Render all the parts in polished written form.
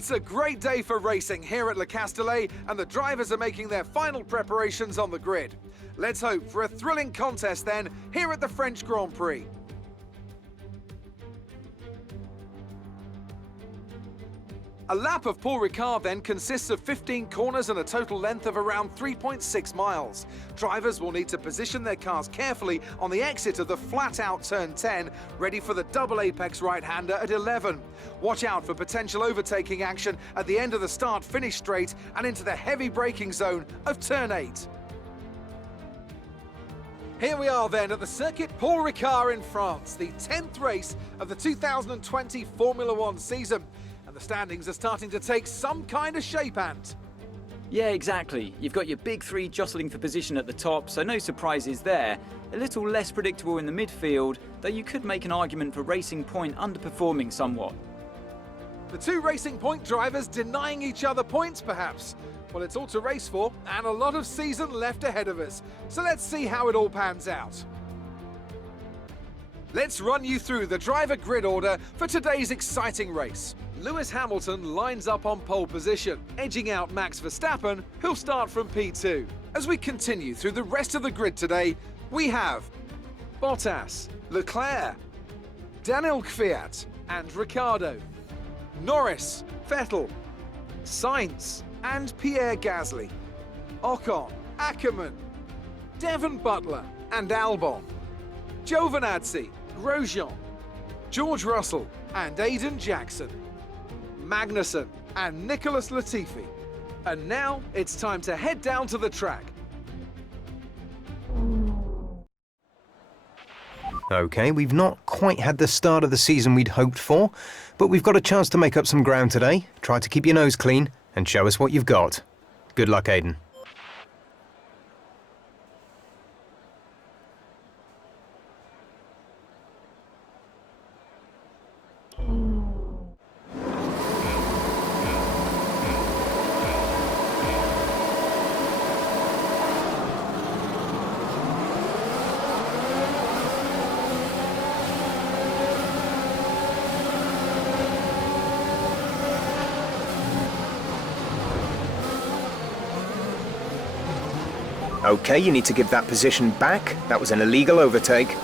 It's a great day for racing here at Le Castellet, and the drivers are making their final preparations on the grid. Let's hope for a thrilling contest then, here at the French Grand Prix. A lap of Paul Ricard then consists of 15 corners and a total length of around 3.6 miles. Drivers will need to position their cars carefully on the exit of the flat-out turn 10, ready for the double apex right-hander at 11. Watch out for potential overtaking action at the end of the start-finish straight and into the heavy braking zone of turn 8. Here we are then at the Circuit Paul Ricard in France, the 10th race of the 2020 Formula One season. And the standings are starting to take some kind of shape, Ant. Yeah, exactly. You've got your big three jostling for position at the top, so no surprises there. A little less predictable in the midfield, though you could make an argument for Racing Point underperforming somewhat. The two Racing Point drivers denying each other points, perhaps. Well, it's all to race for, and a lot of season left ahead of us. So let's see how it all pans out. Let's run you through the driver grid order for today's exciting race. Lewis Hamilton lines up on pole position, edging out Max Verstappen, who'll start from P2. As we continue through the rest of the grid today, we have Bottas, Leclerc, Daniel Kvyat and Ricciardo, Norris, Vettel, Sainz and Pierre Gasly, Ocon, Ackermann, Devon Butler and Albon, Giovinazzi, Grosjean, George Russell and Aiden Jackson, Magnussen and Nicholas Latifi. And now it's time to head down to the track. Okay, we've not quite had the start of the season we'd hoped for, but we've got a chance to make up some ground today. Try to keep your nose clean and show us what you've got. Good luck, Aiden. Okay, you need to give that position back. That was an illegal overtake.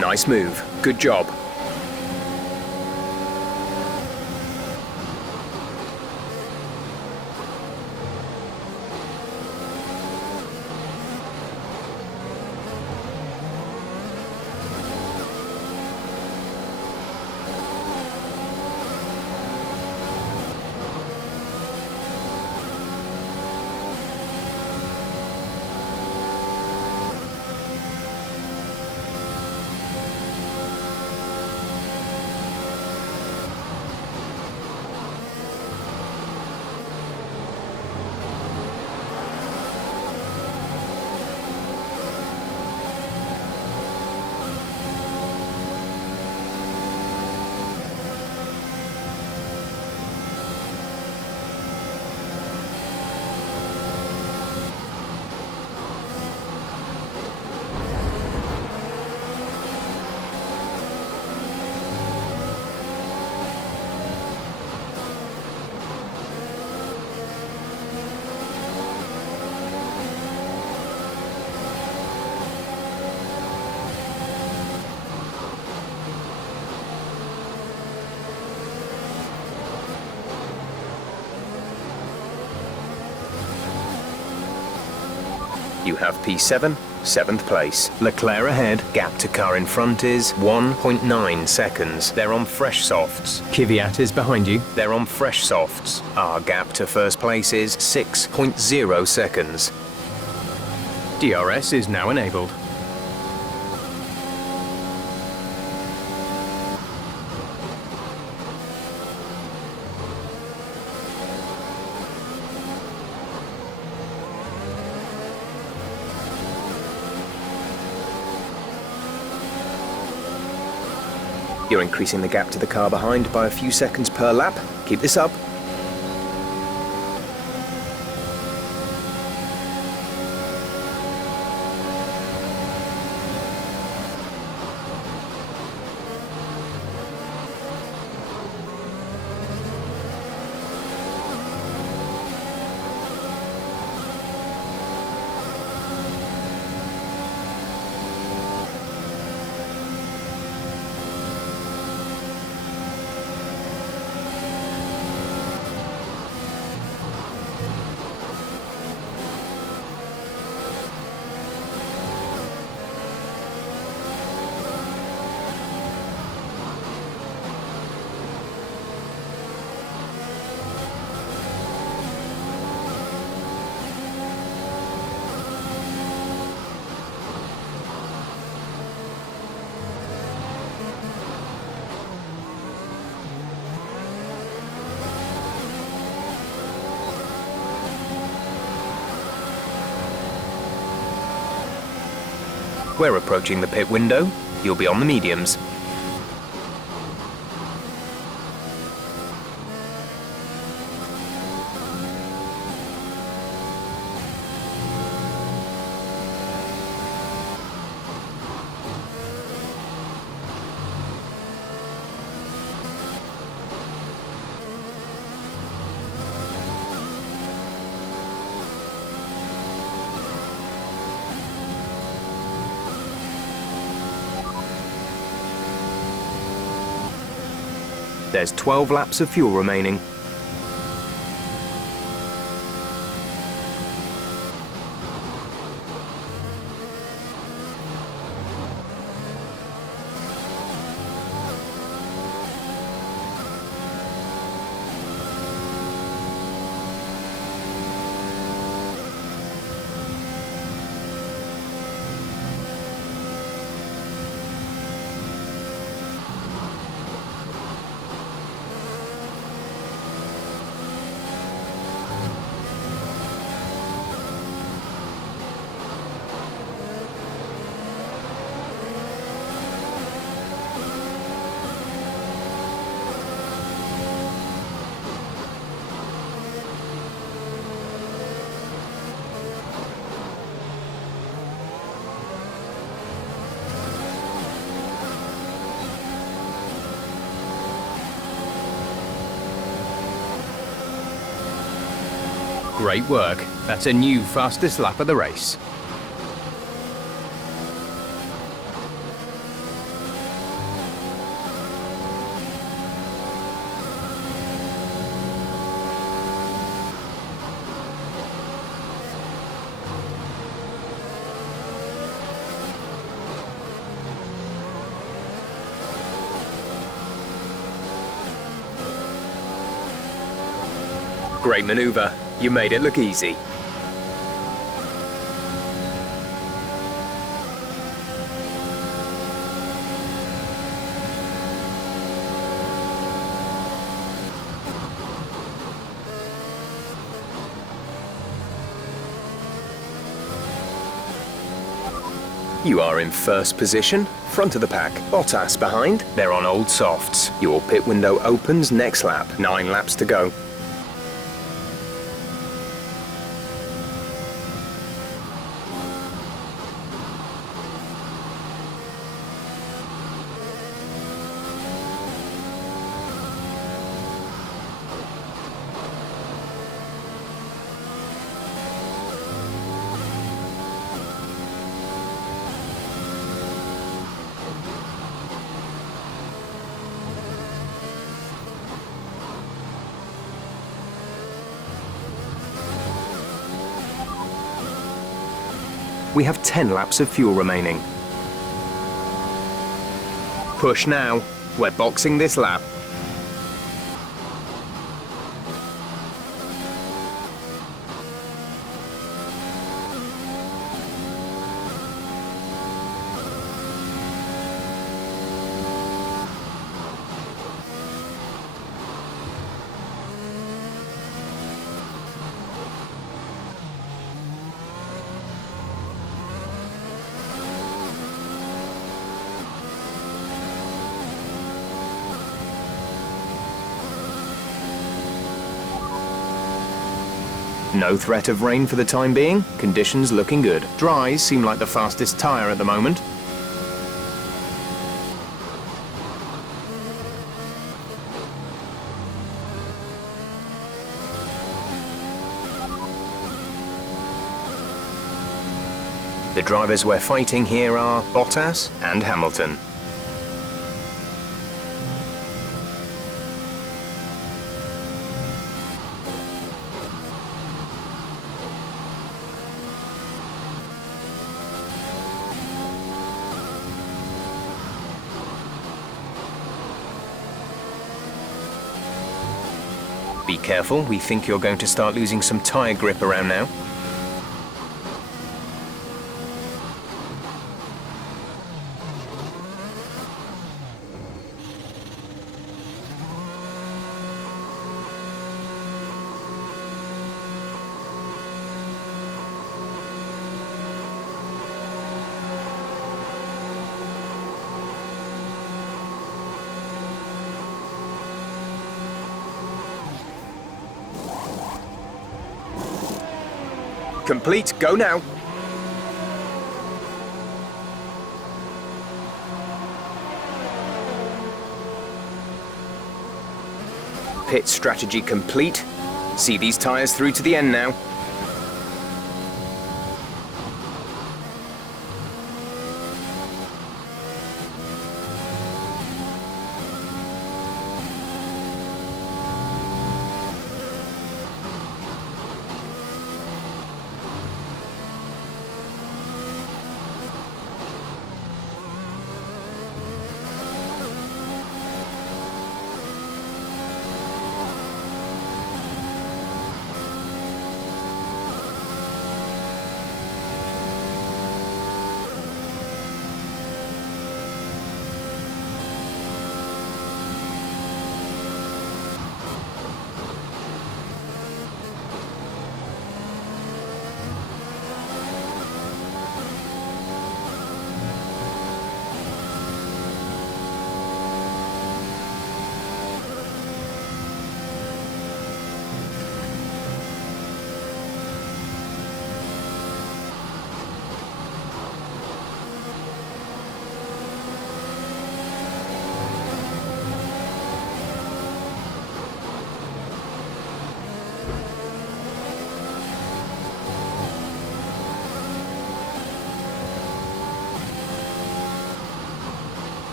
Nice move. Good job. You have P7, 7th place. Leclerc ahead. Gap to car in front is 1.9 seconds. They're on fresh softs. Kvyat is behind you. They're on fresh softs. Our gap to first place is 6.0 seconds. DRS is now enabled. You're increasing the gap to the car behind by a few seconds per lap. Keep this up. We're approaching the pit window. You'll be on the mediums. There's 12 laps of fuel remaining. Great work. That's a new fastest lap of the race. Great maneuver. You made it look easy. You are in first position, front of the pack. Bottas behind. They're on old softs. Your pit window opens next lap. 9 laps to go. We have 10 laps of fuel remaining. Push now. We're boxing this lap. No threat of rain for the time being. Conditions looking good. Dries seem like the fastest tyre at the moment. The drivers we're fighting here are Bottas and Hamilton. Be careful, we think you're going to start losing some tyre grip around now. Complete, go now. Pit strategy complete. See these tyres through to the end now.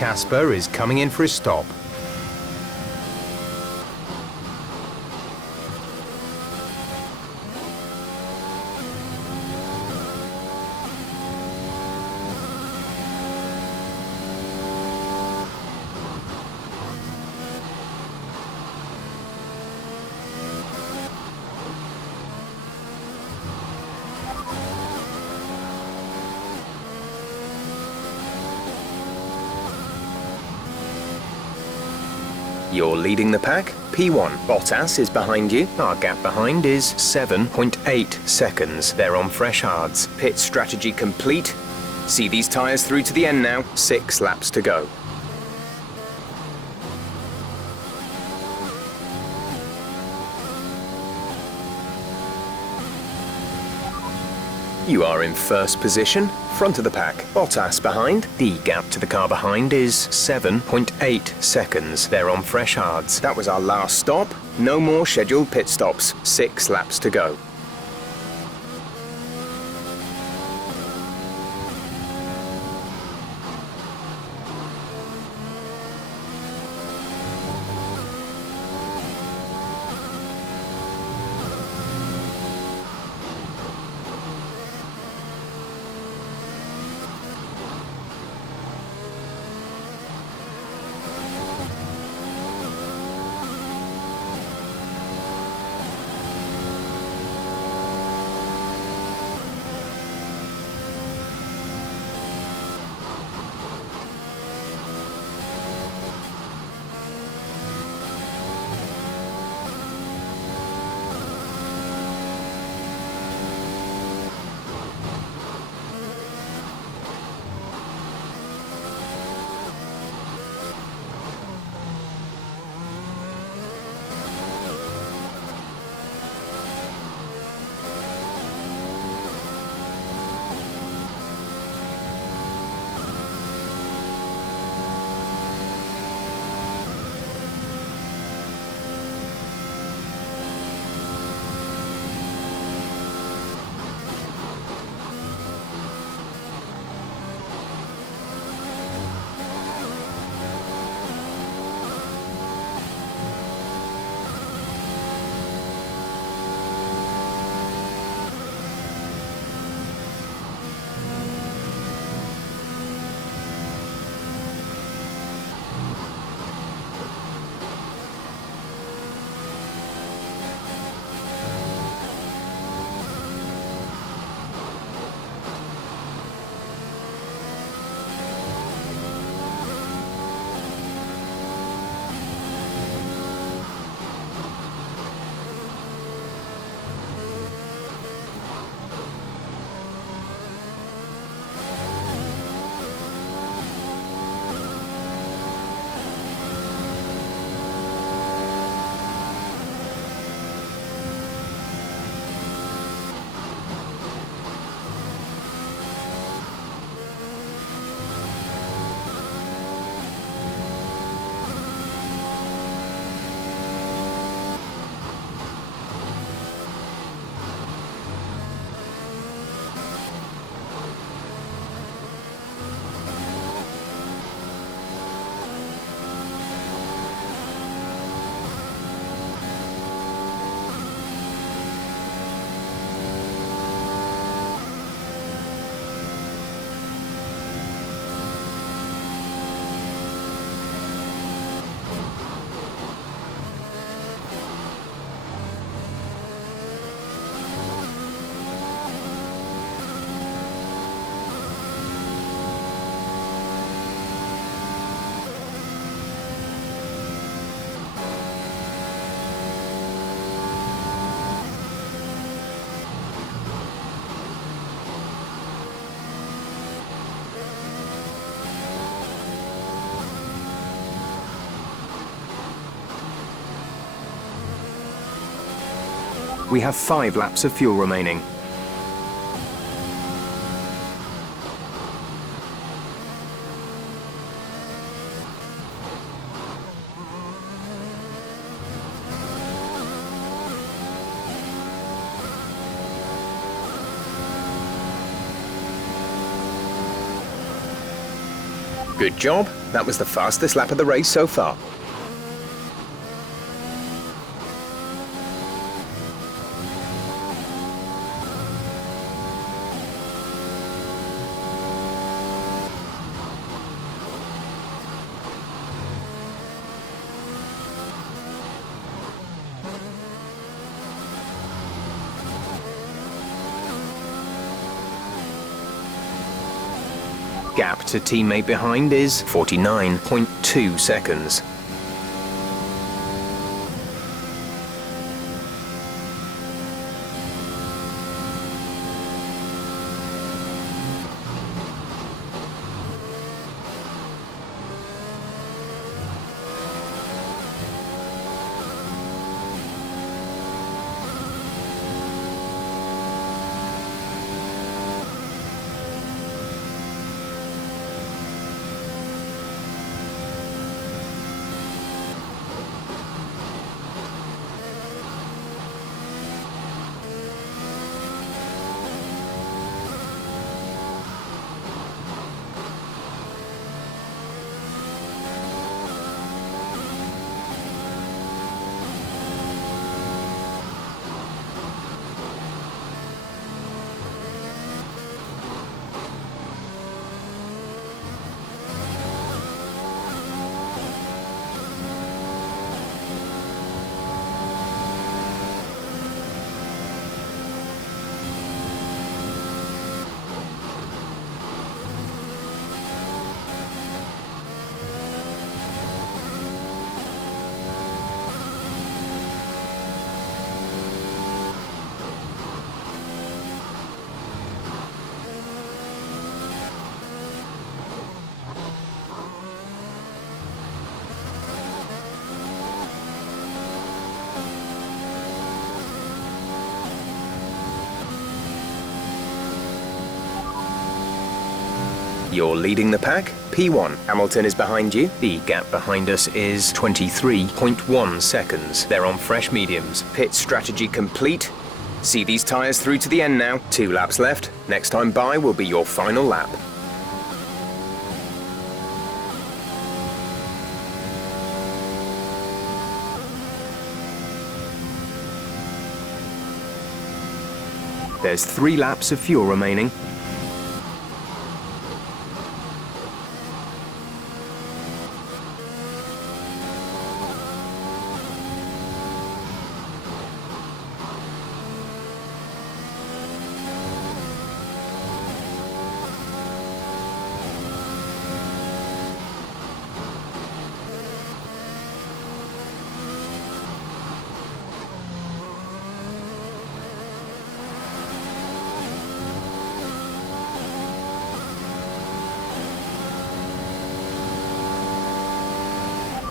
Casper is coming in for his stop. You're leading the pack. P1. Bottas is behind you. Our gap behind is 7.8 seconds. They're on fresh hards. Pit strategy complete. See these tyres through to the end now. 6 laps to go. You are in first position, front of the pack. Bottas behind. The gap to the car behind is 7.8 seconds. They're on fresh hards. That was our last stop. No more scheduled pit stops. 6 laps to go. We have 5 laps of fuel remaining. Good job. That was the fastest lap of the race so far. Gap to teammate behind is 49.2 seconds. You're leading the pack. P1. Hamilton is behind you. The gap behind us is 23.1 seconds. They're on fresh mediums. Pit strategy complete. See these tyres through to the end now. 2 laps left. Next time by will be your final lap. There's 3 laps of fuel remaining.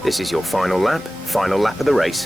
This is your final lap of the race.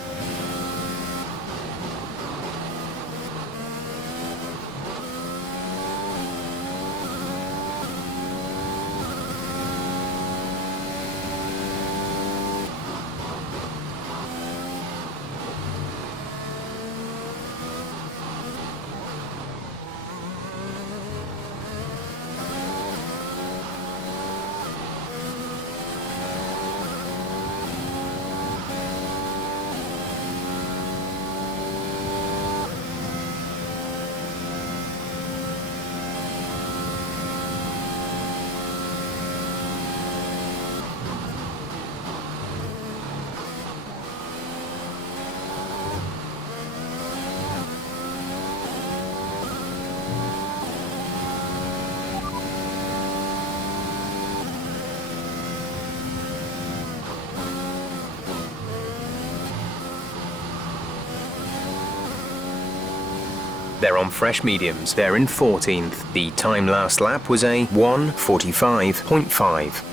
They're on fresh mediums. They're in 14th. The time last lap was a 1:45.5.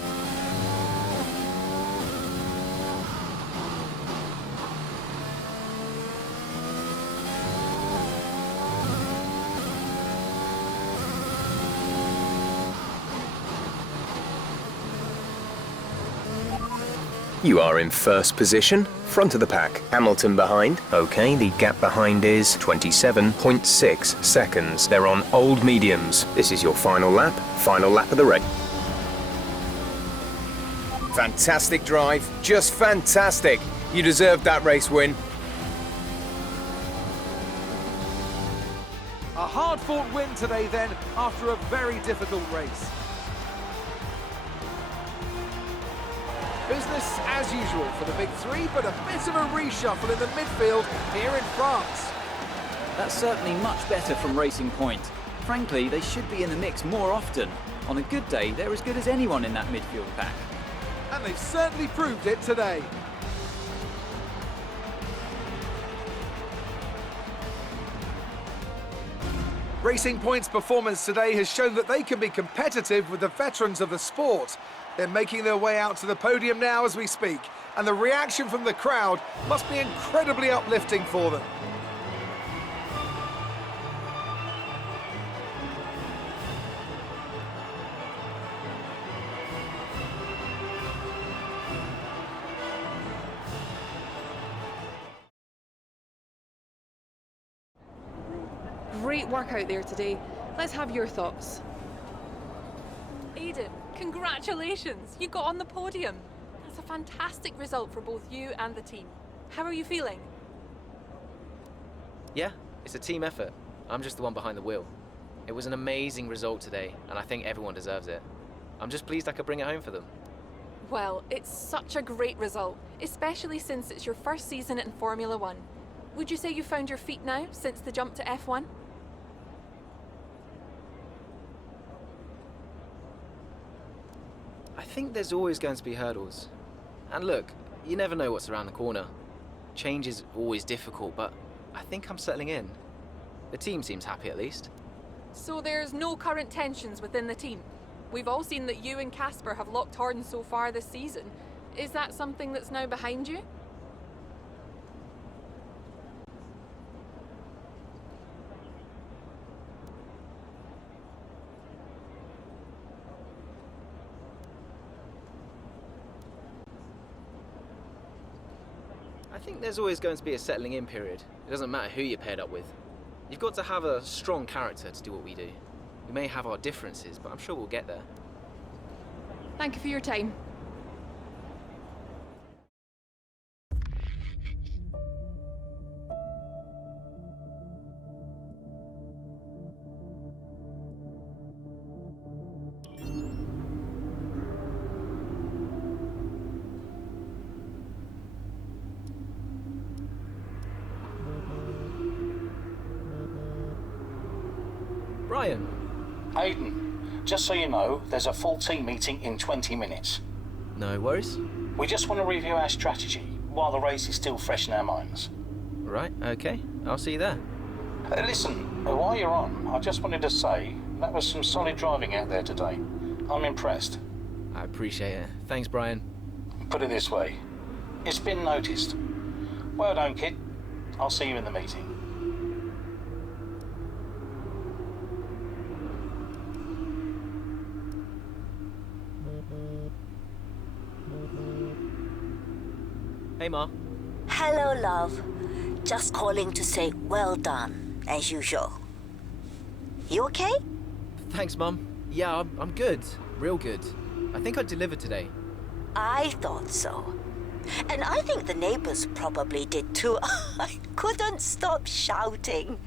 You are in first position, front of the pack. Hamilton behind. Okay, the gap behind is 27.6 seconds. They're on old mediums. This is your final lap of the race. Fantastic drive, just fantastic. You deserved that race win. A hard-fought win today then, after a very difficult race. Business as usual for the big three, but a bit of a reshuffle in the midfield here in France. That's certainly much better from Racing Point. Frankly, they should be in the mix more often. On a good day, they're as good as anyone in that midfield pack. And they've certainly proved it today. Racing Point's performance today has shown that they can be competitive with the veterans of the sport. They're making their way out to the podium now as we speak, and the reaction from the crowd must be incredibly uplifting for them. Great work out there today. Let's have your thoughts. Aiden, congratulations! You got on the podium. That's a fantastic result for both you and the team. How are you feeling? Yeah, it's a team effort. I'm just the one behind the wheel. It was an amazing result today, and I think everyone deserves it. I'm just pleased I could bring it home for them. Well, it's such a great result, especially since it's your first season in Formula One. Would you say you found your feet now since the jump to F1? I think there's always going to be hurdles. And look, you never know what's around the corner. Change is always difficult, but I think I'm settling in. The team seems happy at least. So there's no current tensions within the team. We've all seen that you and Casper have locked horns so far this season. Is that something that's now behind you? I think there's always going to be a settling in period. It doesn't matter who you're paired up with. You've got to have a strong character to do what we do. We may have our differences, but I'm sure we'll get there. Thank you for your time. Brian. Aiden, just so you know, there's a full team meeting in 20 minutes. No worries. We just want to review our strategy while the race is still fresh in our minds. Right, okay. I'll see you there. Listen, while you're on, I just wanted to say that was some solid driving out there today. I'm impressed. I appreciate it. Thanks, Brian. Put it this way, it's been noticed. Well done, kid. I'll see you in the meeting. Hey, Ma. Hello, love. Just calling to say well done, as usual. You okay? Thanks, Mum. Yeah, I'm good. Real good. I think I delivered today. I thought so. And I think the neighbors probably did too. I couldn't stop shouting.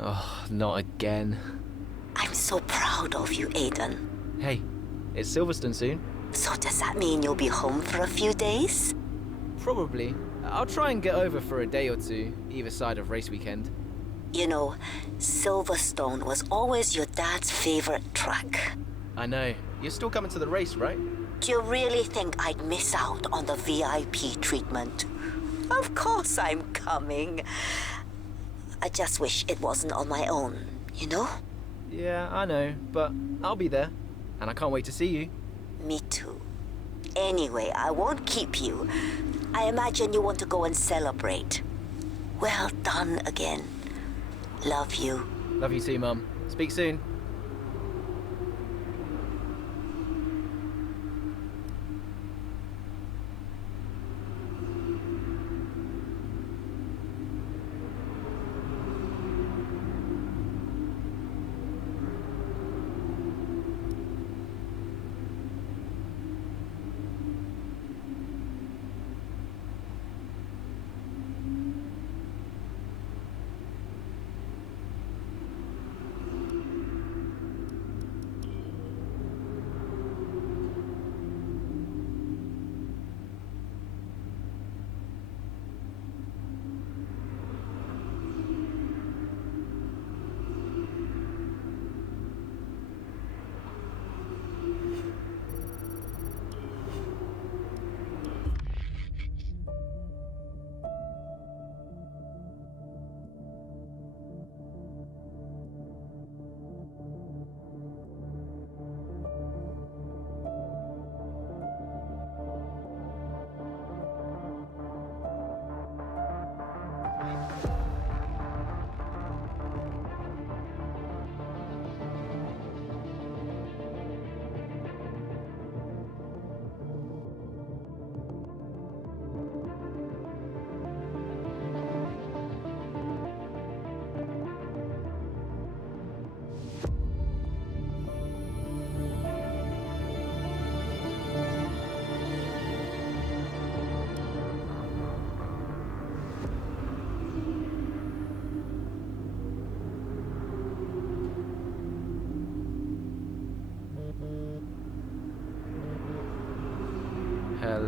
Oh, not again. I'm so proud of you, Aiden. Hey, it's Silverstone soon. So does that mean you'll be home for a few days? Probably. I'll try and get over for a day or two, either side of race weekend. You know, Silverstone was always your dad's favorite track. I know. You're still coming to the race, right? Do you really think I'd miss out on the VIP treatment? Of course I'm coming. I just wish it wasn't on my own, you know? Yeah, I know, but I'll be there. And I can't wait to see you. Me too. Anyway, I won't keep you. I imagine you want to go and celebrate. Well done again. Love you. Love you too, Mum. Speak soon.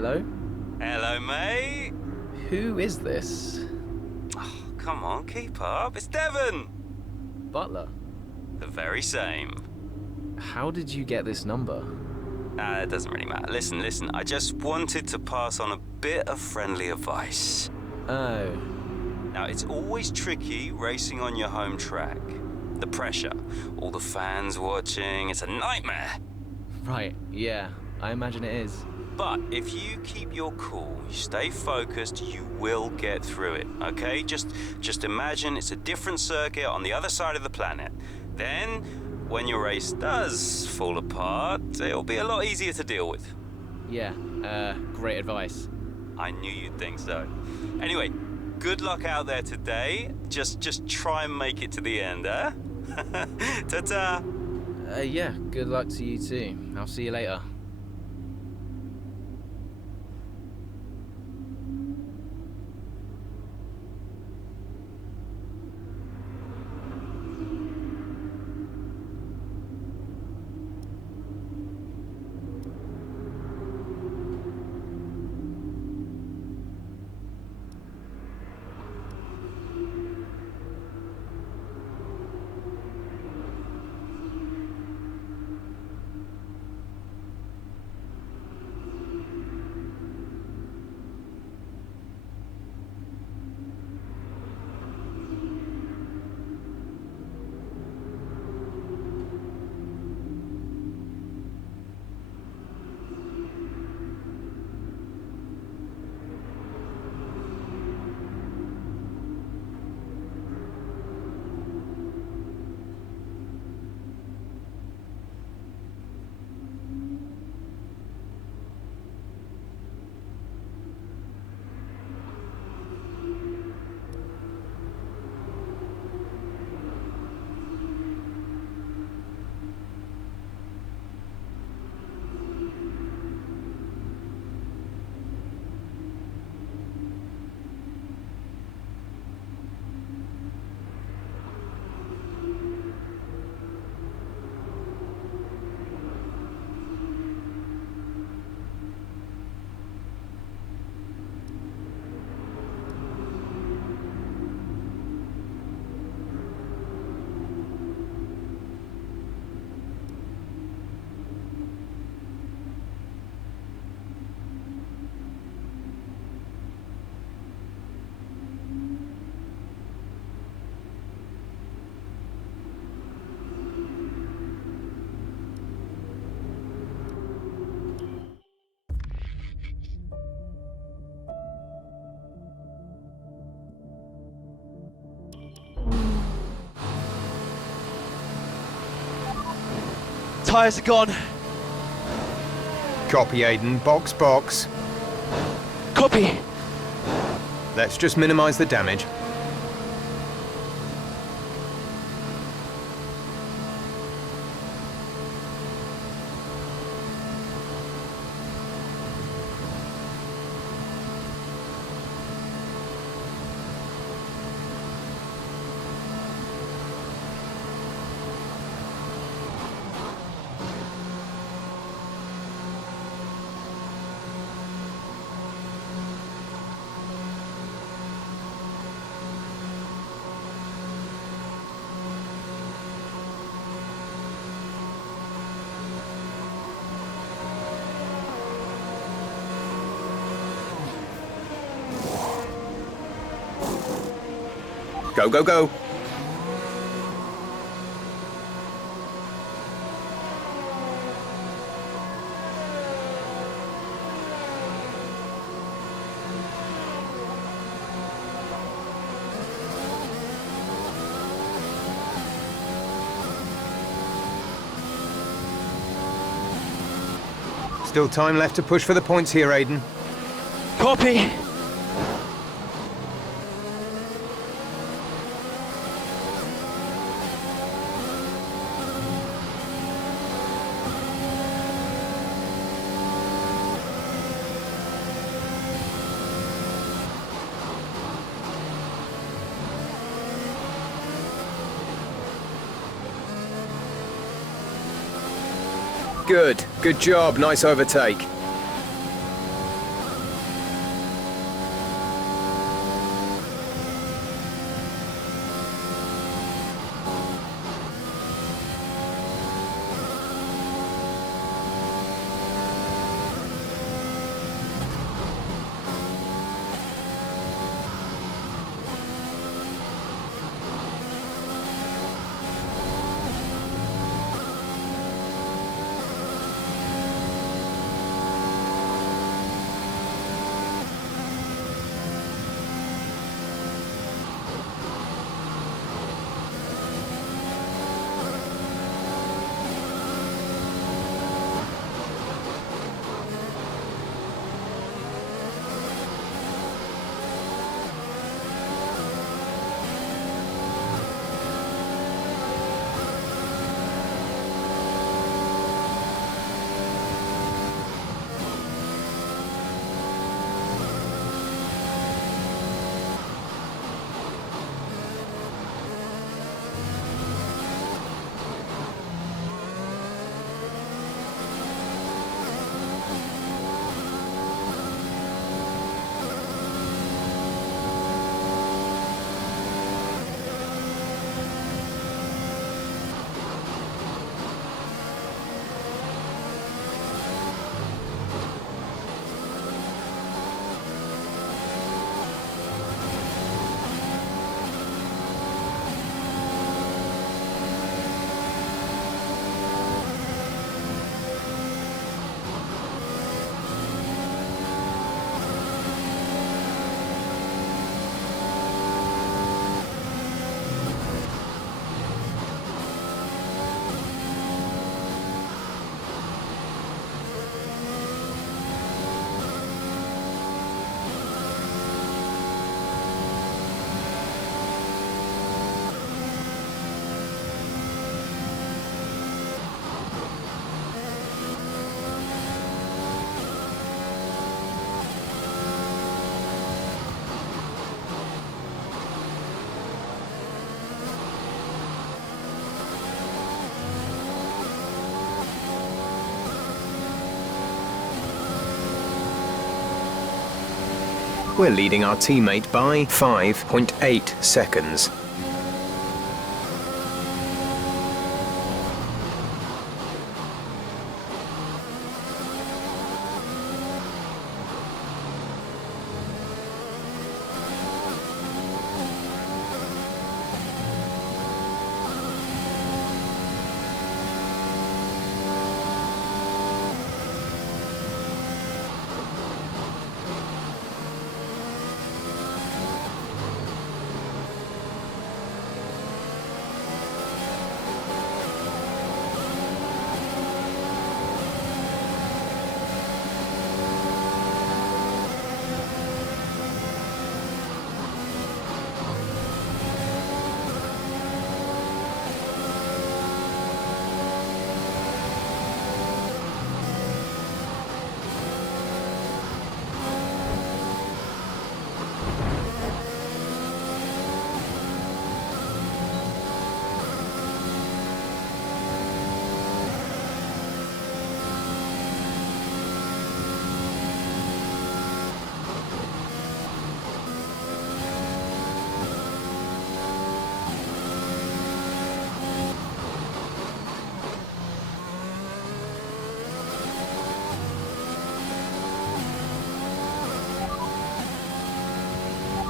Hello? Hello, mate. Who is this? Oh, come on, keep up. It's Devon. Butler? The very same. How did you get this number? It doesn't really matter. Listen. I just wanted to pass on a bit of friendly advice. Oh. Now, it's always tricky racing on your home track. The pressure, all the fans watching, it's a nightmare. Right, yeah. I imagine it is. But if you keep your cool, you stay focused, you will get through it, okay? Just imagine it's a different circuit on the other side of the planet. Then, when your race does fall apart, it'll be a lot easier to deal with. Yeah, great advice. I knew you'd think so. Anyway, good luck out there today. Just try and make it to the end, huh? Ta-ta! Yeah, good luck to you too. I'll see you later. Tyres are gone. Copy, Aiden. Box. Copy. Let's just minimize the damage. Go. Still time left to push for the points here, Aiden. Copy. Good job, nice overtake. We're leading our teammate by 5.8 seconds.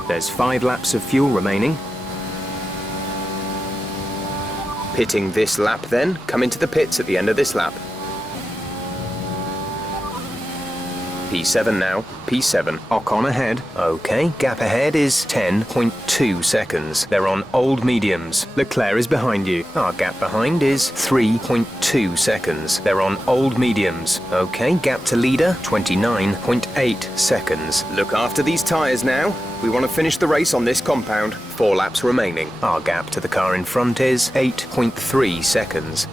There's 5 laps of fuel remaining. Pitting this lap then. Come into the pits at the end of this lap. P7 now. P7. Ocon ahead. Okay, gap ahead is 10.2 seconds. They're on old mediums. Leclerc is behind you. Our gap behind is 3.2 seconds. They're on old mediums. Okay, gap to leader, 29.8 seconds. Look after these tyres now. We want to finish the race on this compound. 4 laps remaining. Our gap to the car in front is 8.3 seconds.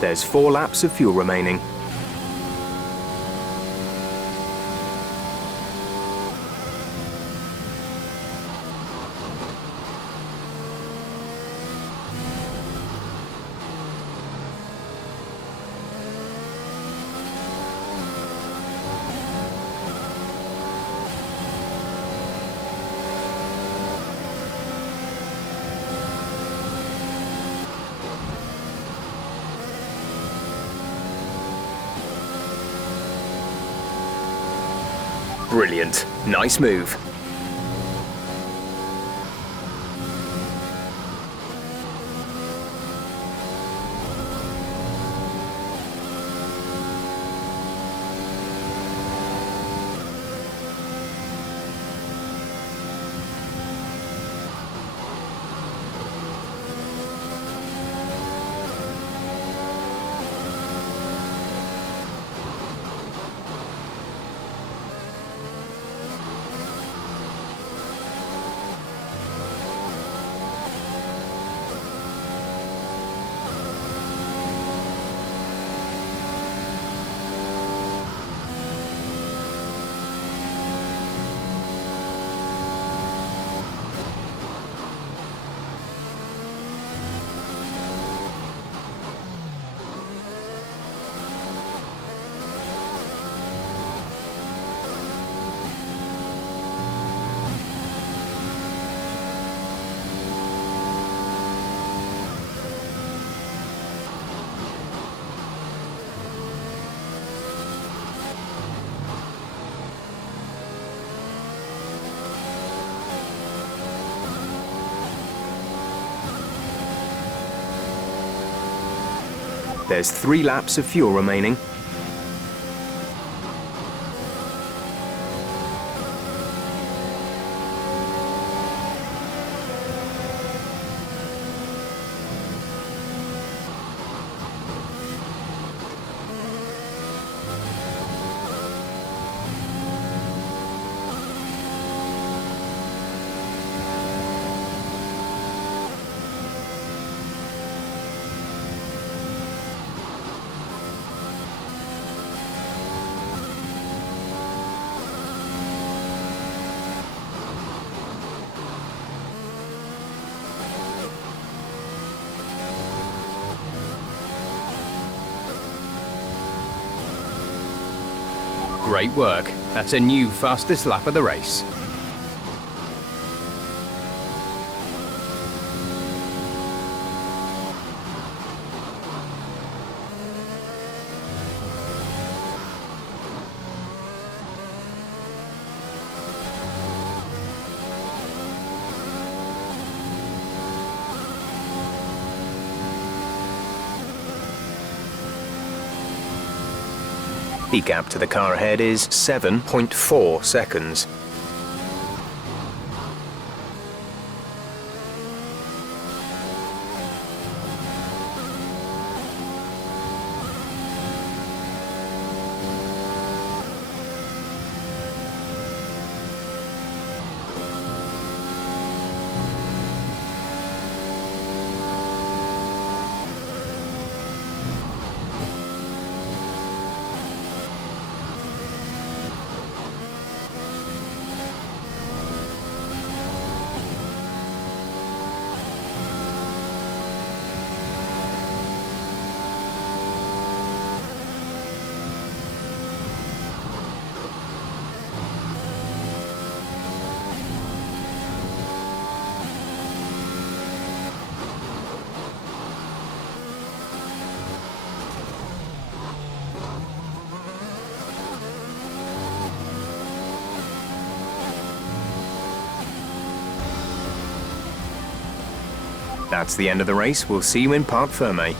There's 4 laps of fuel remaining. Brilliant. Nice move. There's 3 laps of fuel remaining. Great work. That's a new fastest lap of the race. The gap to the car ahead is 7.4 seconds. That's the end of the race. We'll see you in Parc Ferme.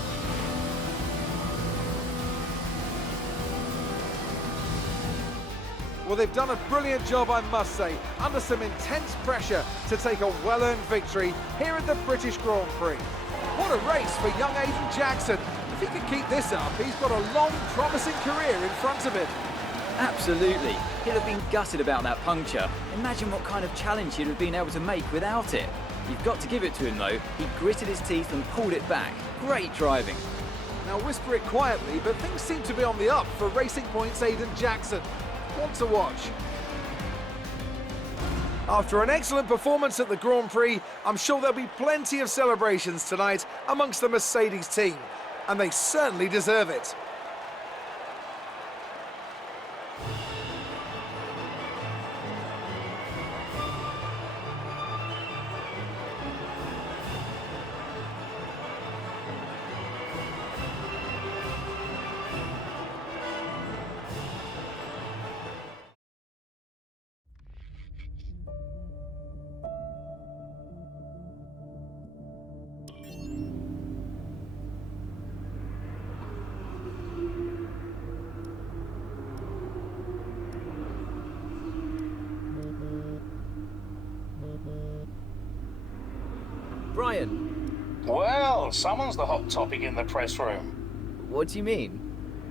Well, they've done a brilliant job, I must say, under some intense pressure to take a well-earned victory here at the British Grand Prix. What a race for young Aiden Jackson. If he can keep this up, he's got a long, promising career in front of him. Absolutely. He'll have been gutted about that puncture. Imagine what kind of challenge he'd have been able to make without it. You've got to give it to him though. He gritted his teeth and pulled it back. Great driving. Now whisper it quietly, but things seem to be on the up for Racing Point's Aiden Jackson. One to watch. After an excellent performance at the Grand Prix, I'm sure there'll be plenty of celebrations tonight amongst the Mercedes team. And they certainly deserve it. Brian, Well, someone's the hot topic in the press room. what do you mean?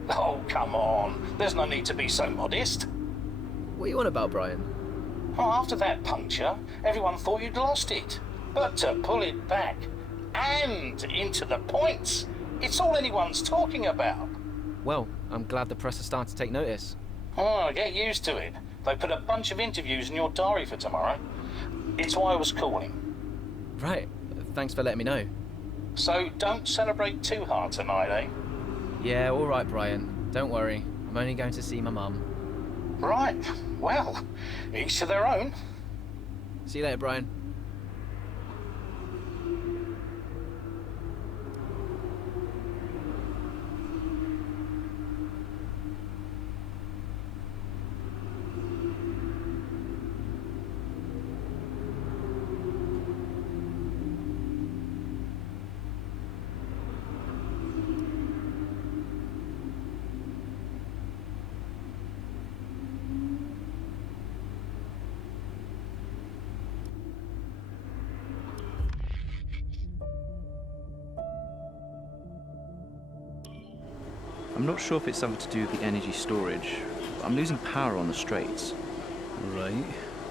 Oh, come on. There's no need to be so modest. What are you on about, Brian? Oh, after that puncture, everyone thought you'd lost it. But to pull it back and into the points, it's all anyone's talking about. Well, I'm glad the press has started to take notice. Oh, get used to it. They put a bunch of interviews in your diary for tomorrow. It's why I was calling. Right, thanks for letting me know. So don't celebrate too hard tonight, eh? Yeah, all right, Brian. Don't worry. I'm only going to see my mum. Right. Well, each to their own. See you later, Brian. I'm not sure if it's something to do with the energy storage. I'm losing power on the straights. Right.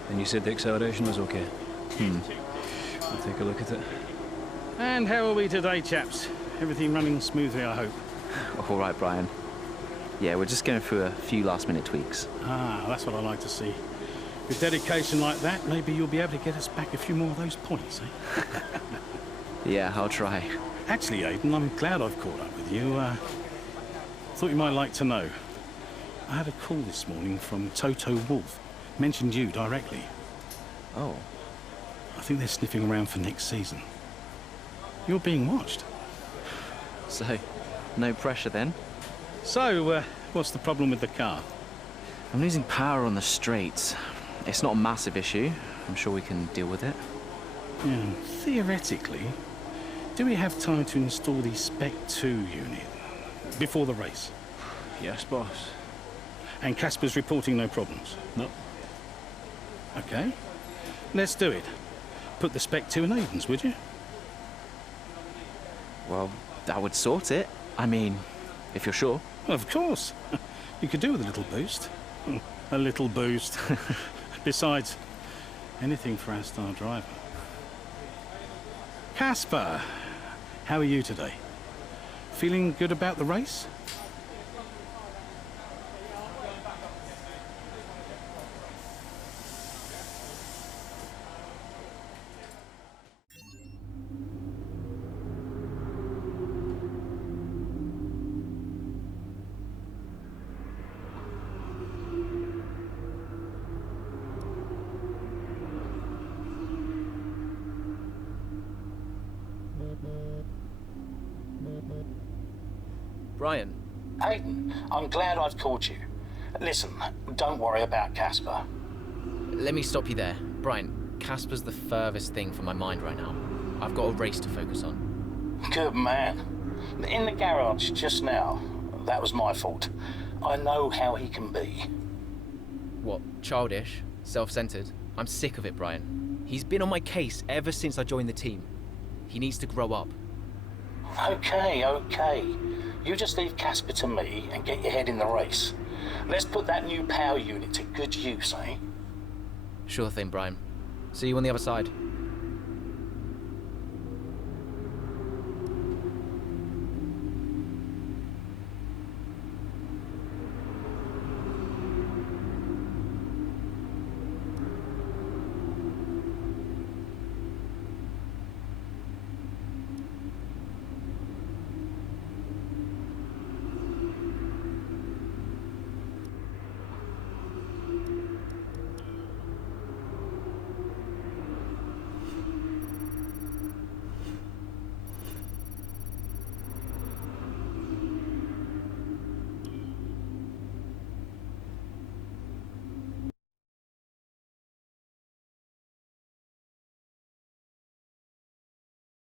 And you said the acceleration was okay? I'll take a look at it. And how are we today, chaps? Everything running smoothly, I hope. All right, Brian. Yeah, we're just going through a few last-minute tweaks. Ah, that's what I like to see. With dedication like that, maybe you'll be able to get us back a few more of those points, eh? Yeah, I'll try. Actually, Aiden, I'm glad I've caught up with you. Thought you might like to know. I had a call this morning from Toto Wolff. Mentioned you directly. Oh. I think they're sniffing around for next season. You're being watched. So, no pressure then? So, what's the problem with the car? I'm losing power on the straights. It's not a massive issue. I'm sure we can deal with it. Yeah, theoretically, do we have time to install the Spec 2 unit before the race? Yes, boss. And Casper's reporting no problems? No. Okay. Let's do it. Put the Spec 2 in Aiden's, would you? Well, that would sort it. I mean, if you're sure. Of course. You could do with a little boost. A little boost. Besides, anything for our star driver. Casper, how are you today? Feeling good about the race? Brian. Aiden, I'm glad I've caught you. Listen, don't worry about Casper. Let me stop you there. Brian, Casper's the furthest thing from my mind right now. I've got a race to focus on. Good man. In the garage just now, that was my fault. I know how he can be. What, childish? Self-centered? I'm sick of it, Brian. He's been on my case ever since I joined the team. He needs to grow up. Okay. You just leave Casper to me and get your head in the race. Let's put that new power unit to good use, eh? Sure thing, Brian. See you on the other side.